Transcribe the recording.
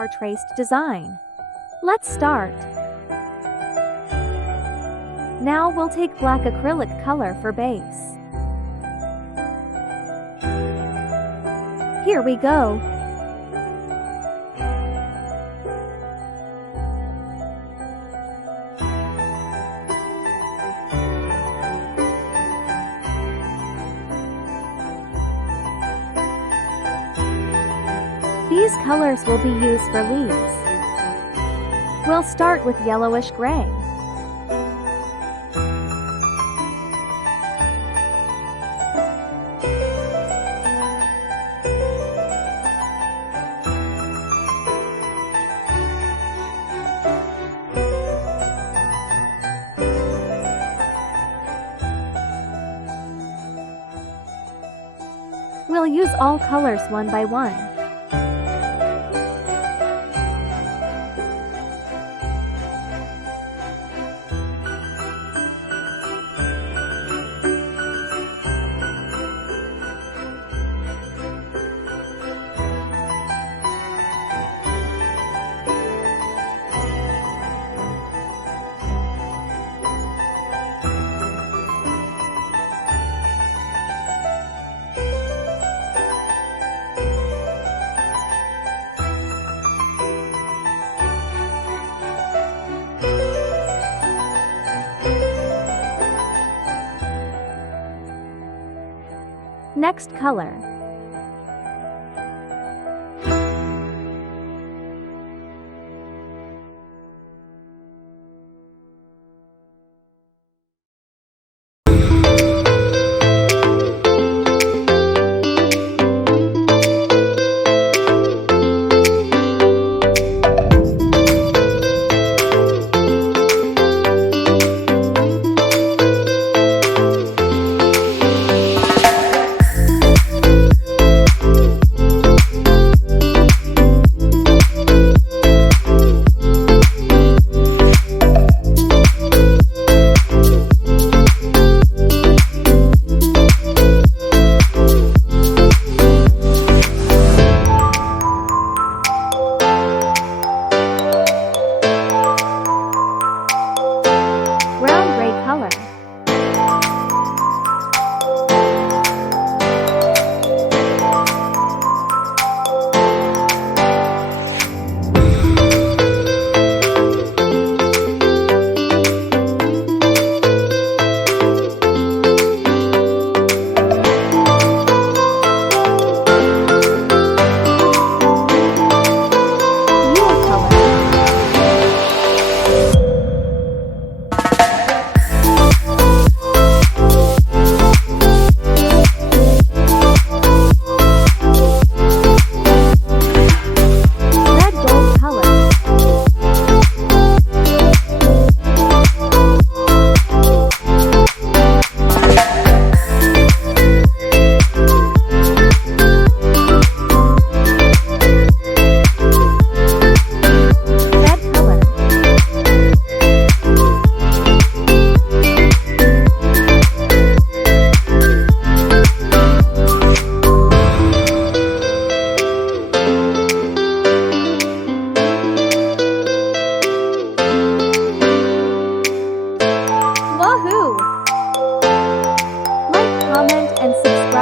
our traced design. Let's start. Now we'll take black acrylic color for base. Here we go. These colors will be used for leaves. We'll start with yellowish gray. We'll use all colors one by one. Next color. Wahoo! Like, comment, and subscribe.